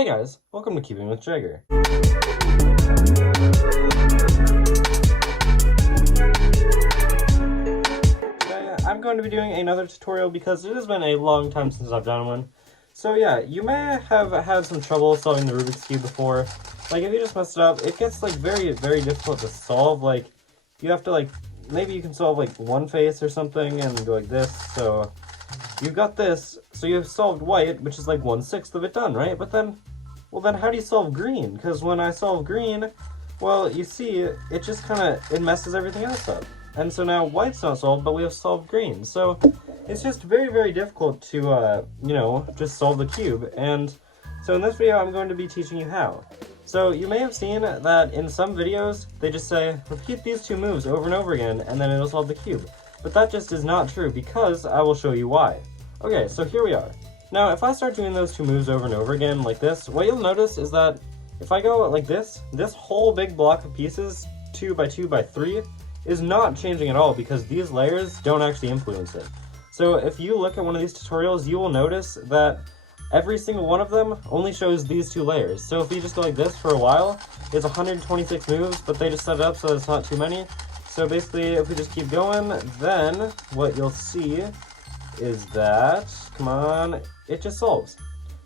Hey guys, welcome to Keeping with Jagger. Today I'm going to be doing another tutorial because it has been a long time since I've done one. So yeah, you may have had some trouble solving the Rubik's Cube before. Like if you just messed it up, it gets like very difficult to solve. Like you have to maybe you can solve like one face or something and go like this. So you've got this, so you've solved white, which is like 1/6 of it done, right? But then, well then how do you solve green? Because when I solve green, well, you see, it just it messes everything else up. And so now white's not solved, but we have solved green. So it's just very difficult to, just solve the cube. And so in this video, I'm going to be teaching you how. So you may have seen that in some videos, they just say, repeat these two moves over and over again, and then it'll solve the cube. But that just is not true, because I will show you why. Okay, so here we are. Now, if I start doing those two moves over and over again like this, what you'll notice is that if I go like this whole big block of pieces, 2 by 2 by 3, is not changing at all because these layers don't actually influence it. So if you look at one of these tutorials, you will notice that every single one of them only shows these two layers. So if you just go like this for a while, it's 126 moves, but they just set it up so it's not too many. So basically, if we just keep going, then what you'll see is that, come on, it just solves.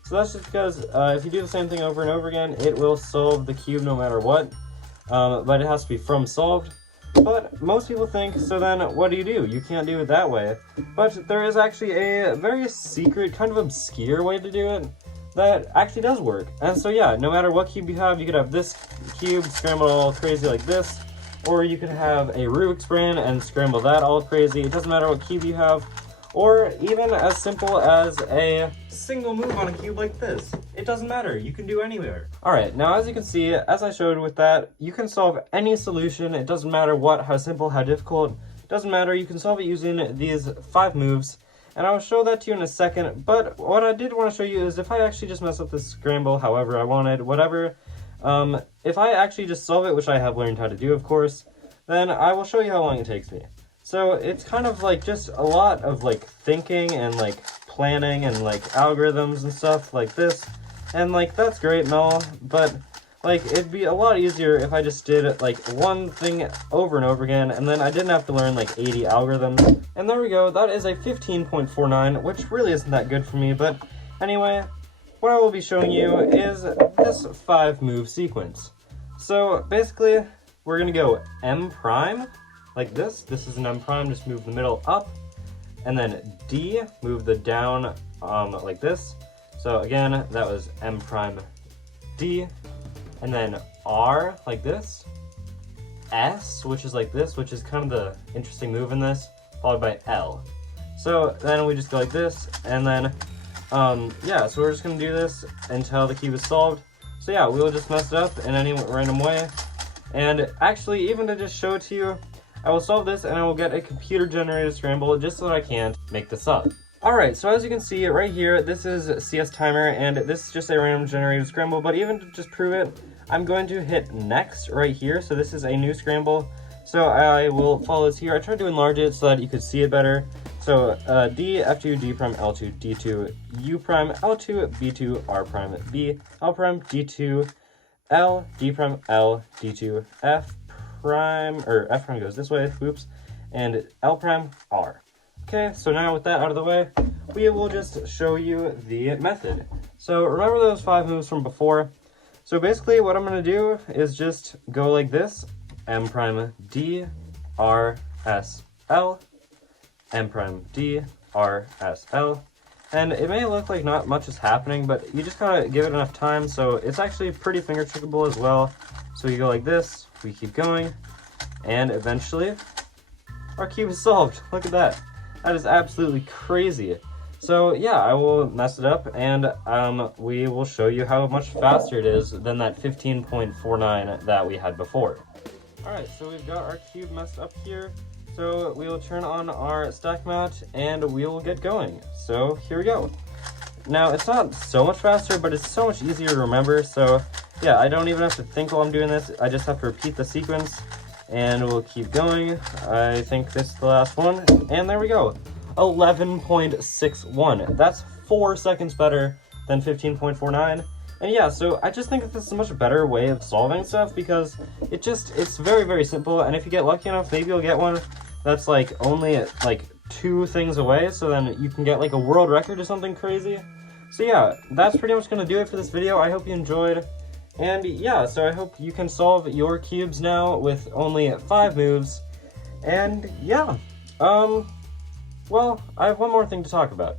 So that's just because if you do the same thing over and over again, it will solve the cube no matter what, but it has to be from solved. But most people think, so then what do? You can't do it that way. But there is actually a very secret, kind of obscure way to do it that actually does work. And so yeah, no matter what cube you could have this cube scrambled all crazy like this, or you could have a Rubik's brain and scramble that all crazy. It doesn't matter what cube you have. Or even as simple as a single move on a cube like this. It doesn't matter, you can do anywhere. Alright, now as you can see, as I showed with that, you can solve any solution. It doesn't matter how simple, how difficult. It doesn't matter, you can solve it using these 5 moves. And I'll show that to you in a second, but what I did want to show you is if I actually just mess up this scramble however I wanted, whatever, if I actually just solve it, which I have learned how to do of course, then I will show you how long it takes me. So it's kind of like just a lot of thinking and planning and algorithms and stuff like this. And that's great and all, but it'd be a lot easier if I just did one thing over and over again, and then I didn't have to learn 80 algorithms. And there we go, that is a 15.49, which really isn't that good for me, but anyway, what I will be showing you is this 5 move sequence. So basically, we're gonna go M prime, like this. This is an M prime, just move the middle up, and then D, move the down like this. So again, that was M prime D, and then R like this, S, which is like this, which is kind of the interesting move in this, followed by L. So then we just go like this, and then yeah, so we're just gonna do this until the cube is solved. So yeah, we'll just mess it up in any random way. And actually, even to just show it to you, I will solve this and I will get a computer-generated scramble just so that I can't make this up. Alright, so as you can see right here, this is CS Timer, and this is just a random generated scramble, but even to just prove it, I'm going to hit next right here. So this is a new scramble. So I will follow this here. I tried to enlarge it so that you could see it better. So D, F2, D prime, L2, D2, U prime, L2, B2, R prime, B, L prime, D2, L, D prime, L, D2, F prime, or F prime goes this way, whoops, and L prime, R. Okay, so now with that out of the way, we will just show you the method. So remember those 5 moves from before? So basically what I'm going to do is just go like this, M prime, D, R, S, L, M prime, D, R, S, L. And it may look like not much is happening, but you just gotta give it enough time, so it's actually pretty finger trickable as well. So you go like this, we keep going, and eventually our cube is solved. Look at that. That is absolutely crazy. So yeah, I will mess it up, and we will show you how much faster it is than that 15.49 that we had before. Alright, so we've got our cube messed up here. So we will turn on our stack mat and we will get going. So here we go. Now it's not so much faster, but it's so much easier to remember. So yeah, I don't even have to think while I'm doing this. I just have to repeat the sequence and we'll keep going. I think this is the last one, and there we go. 11.61. That's 4 seconds better than 15.49. And yeah, so I just think that this is a much better way of solving stuff because it's very, very simple. And if you get lucky enough, maybe you'll get one that's like only like 2 things away. So then you can get like a world record or something crazy. So yeah, that's pretty much gonna do it for this video. I hope you enjoyed. And yeah, so I hope you can solve your cubes now with only 5 moves. And yeah, well, I have one more thing to talk about.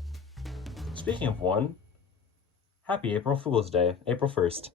Speaking of one, happy April Fool's Day, April 1st.